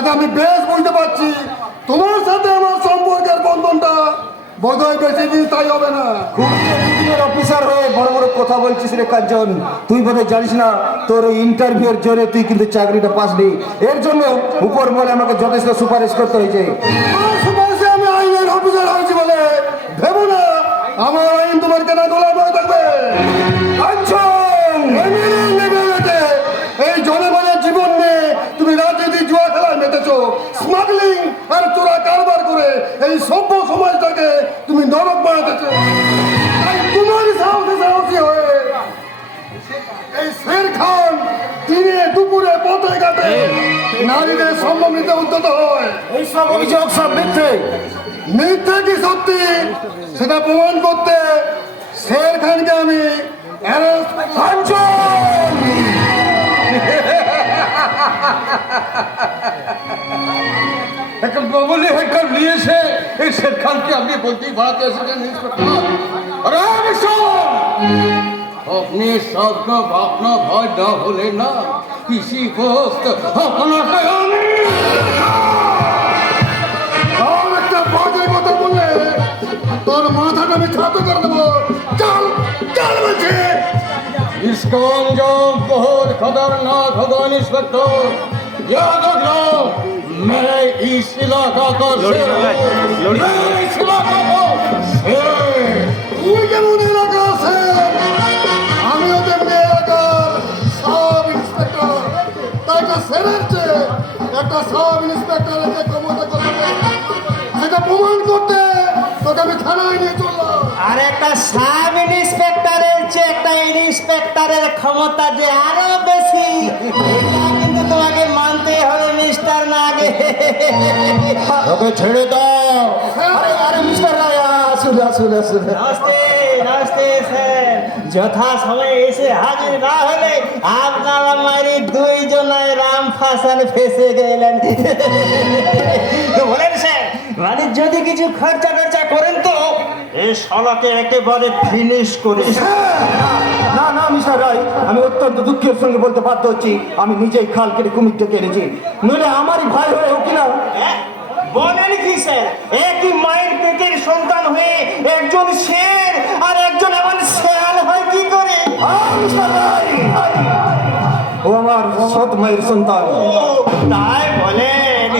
তাতে আমি বেশ বুঝতে পারছি তোমার সাথে আমার সম্পর্কের বন্ধনটা বোধহয় বেশি দিন তাই হবে না। অফিসার হয়ে বড় বড় কথা বলছিস রে কাঞ্চন, তুই বোধহয় জানিস না তোর ইন্টারভিউর জোরে তুই কিন্তু চাকরিটা পাসনি। এর জন্য উপর মহলে আমাকে যথেষ্ট সুপারিশ করতে হয়েছে। সুপারিশে আমি আইনের অফিসার হয়েছি বলে ভেবো না আমার আইন তোমার কেনা গোলাম হয়ে থাকবে। কাঞ্চন, এই জনগণের জীবন নিয়ে তুমি রাজনীতি জুয়া খেলায় মেতেছো, স্মাগলিং আর চোরা কারবার করে এই সভ্য সমাজটাকে তুমি নরক বানাতেছো। তাই তোমারই সাহসী হয়ে এই শের খান দিনে দুপুরে পথে ঘাটে নারীদের সম্মান নিতে উদ্যত হয়। এইসব অভিযোগ সব মিথ্যে। মিথ্যা কি সত্যি সেটা প্রমাণ করতে শের খানকে আমি অ্যারেস্ট। কাঞ্চন, একটা বলে হেডকার নিয়েছে এই শের খানকে আপনি বলতেই বাড়াতে এসেছেন ইন্সপেক্টর। আরে আপনি सबका अपना भय ना भूले ना, किसी वक्त अपना कयानी। আর একটা বাজে কথা বললে তোর মাথাটা আমি খাতো করে দেবো। চল চল বলছে। इसका अंजाम बहुत खतरनाक होगा इंस्पेक्टर, याद रखना। मैं इस इलाका का शेर हूँ, मैं इस इलाका का शेर। তুই যেমন এলাকা আছে আমিও তেমনি এলাকার সাব ইন্সপেক্টর। তাই একটা সেরের চেয়ে একটা সাব ইন্সপেক্টরের যে ক্ষমতা করবে সেটা প্রমাণ করতে তোকে আমি থানায় নিয়ে চললাম। আর একটা সাব ইন্সপেক্টরের চেয়ে একটা ইন্সপেক্টরের ক্ষমতা যে আরো বেশি, এটা কিন্তু তোমাকে মানতে হবে মিস্টার নাগে। ওকে ছেড়ে দাও। আরে আরে মিস্টার রায়, আসুন আসুন আসুন। নমস্তে নমস্তে স্যার, যথা সময়ে এসে হাজির না হলে আপনার আমারই দুইজনায় রাম ফাসান ফেসে গেলেন। তো বলেন স্যার, মানে যদি কিছু খরচা টরচা করেন তো এই শালাকে একেবারে ফিনিশ করে। না না মিস্টার রায়, আমি অত্যন্ত দুঃখের সঙ্গে বলতে বাধ্য হচ্ছি আমি নিজেই খাল কেটে কুমির ডেকে এনেছি, নইলে আমারই ভাই হয়ে হোক না। বলেন কি স্যার, একই মায়ের পেটের সন্তান হয়ে একজন শের আর একজন এমন শেয়াল হয় কি করে? মিস্টার রায়, ও আমার সৎ মায়ের সন্তান। তাই বলেন।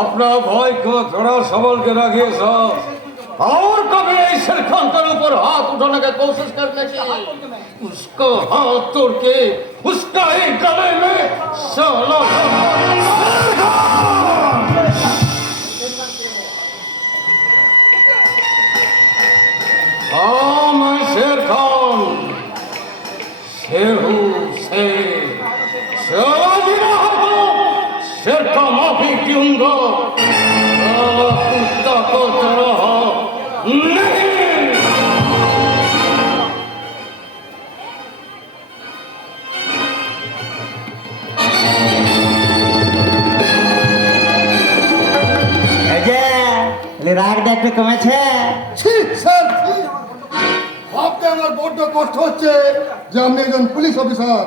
अपना भाई को थोड़ा संभल के रखिए साहब, और कभी इस शेर खान के ऊपर हाथ उठाने की कोशिश करने की उसको हाथ तोड़ के उसका ही गले में साला। हाँ मैं शेर खान, शेर हूँ शेर, शिवाजी शेर का माफी क्यूंगा, कुत्ता को तरह नहीं। রাগটা একটু কমেছে? ছি স্যার, ভাবতে আমার বড্ড কষ্ট হচ্ছে যে আপনি একজন পুলিশ অফিসার।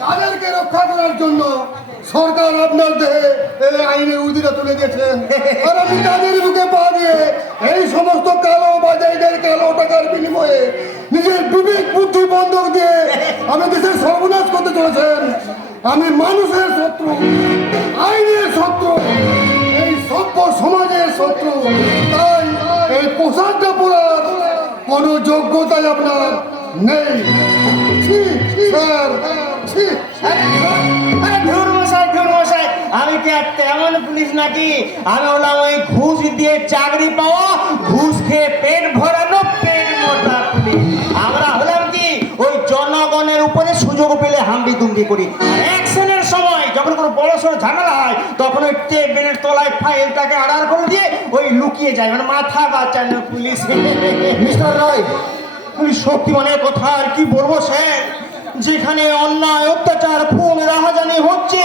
যাদেরকে রক্ষা করার জন্য সরকার আপনার দেহে এই আইনের উদিরা তুলে দিয়েছেন, আর আপনি তাদের বুকে পা দিয়ে এই সমস্ত কালো বাজাইদের কালো টাকার বিনিময়ে নিজের বিবেক বুদ্ধি বন্ধক দিয়ে আমি দেশের সর্বনাশ করতে চলেছেন। আমি মানুষের শত্রু, আইনের শত্রু, এই সভ্য সমাজের শত্রু। তাই এই পোশাকটা পরার কোনো যোগ্যতাই আপনার নেই। ছি স্যার, ছি। ধুর মশাই, আমি কি আর তেমন পুলিশ নাকি? আমি হলাম ওই ঘুষ দিয়ে চাকরি পাওয়া, ঘুষ খেয়ে পেট ভরানো, পেট মোটা পুলিশ। আমরা হলাম কি ওই জনগণের উপরে সুযোগ পেলে হাম্বি দুম্বি করি। অ্যাকশনের সময় যখন কোনো বড় সড়ো ঝামেলা হয় তখন ওই টেবিলের তলায় ফাইলটাকে আড়াল করে দিয়ে ওই লুকিয়ে যায়, মানে মাথা বাঁচানো পুলিশ। মিস্টার রায়, ওই শক্তিমানের কথা আর কি বলবো স্যার, যেখানে অন্যায় অত্যাচার খুন রাহাজানি হচ্ছে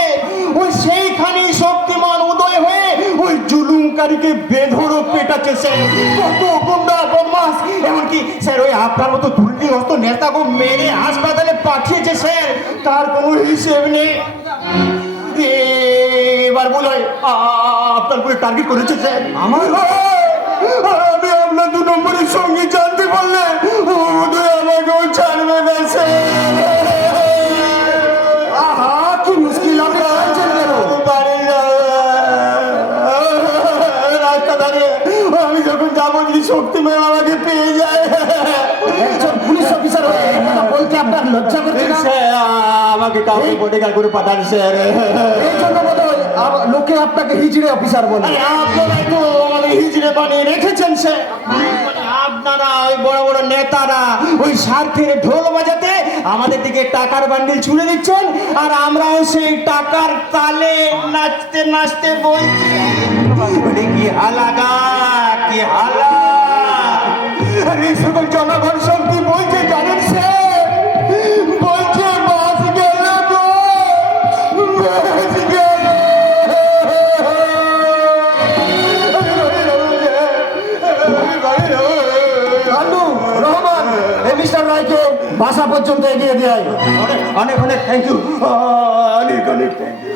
ওই সেইখানেই শক্তিমান উদয় হয়ে ওই জুলুমকারীকে বেধড়ো পেটাচ্ছে স্যার। কত গুন্ডা বদমাস, এমনকি স্যার ওই আপনার মতো দুর্নীতিগ্রস্ত নেতাকে মেরে হাসপাতালে পাঠিয়েছে স্যার তার কোনো হিসেব নেই। এবার বলে আপনার করে টার্গেট করেছে স্যার। আমার আমি আপনার 2 নম্বরের সঙ্গে জানতে পারলে বোধহয় আমাকেও ছাড়বে না স্যার। আহা কি মুশকিল, আপনি কাঁদছেন কেন? বাড়ি যাবো। রাস্তা দাঁড়িয়ে আমি যখন যাবো যদি শক্তি মেয়ে আমাকে পেয়ে যায়। একজন পুলিশ অফিসার হয়ে এই কথা বলতে আপনার লজ্জা করছে না? স্যার আমাকে কাউকে বডিগার্ড করে পাঠান স্যার। এই জন্য বোধহয় লোকে আপনাকে হিজড়ে অফিসার বলে। আরে আপনারাই তো আমাদের হিজড়ে বানিয়ে রেখেছেন স্যার। মানে আপনারা ওই বড় বড় নেতারা ওই স্বার্থের ঢোল বাজাতে আমাদের দিকে টাকার বান্ডিল ছুড়ে দিচ্ছেন, আর আমরাও সেই টাকার তালে নাচতে নাচতে বলছি ওরে কি হালাগা কি হালা। আরে সকল জনগণ সব কি বলছে জানেন স্যার? বলছে বাস গেল গো, বাস গেল। কান্দু রহমান এই মিস্টার রায়কে বাসা পর্যন্ত এগিয়ে দেয়। অনেক অনেক থ্যাংক ইউ, অনেক অনেক থ্যাংক ইউ।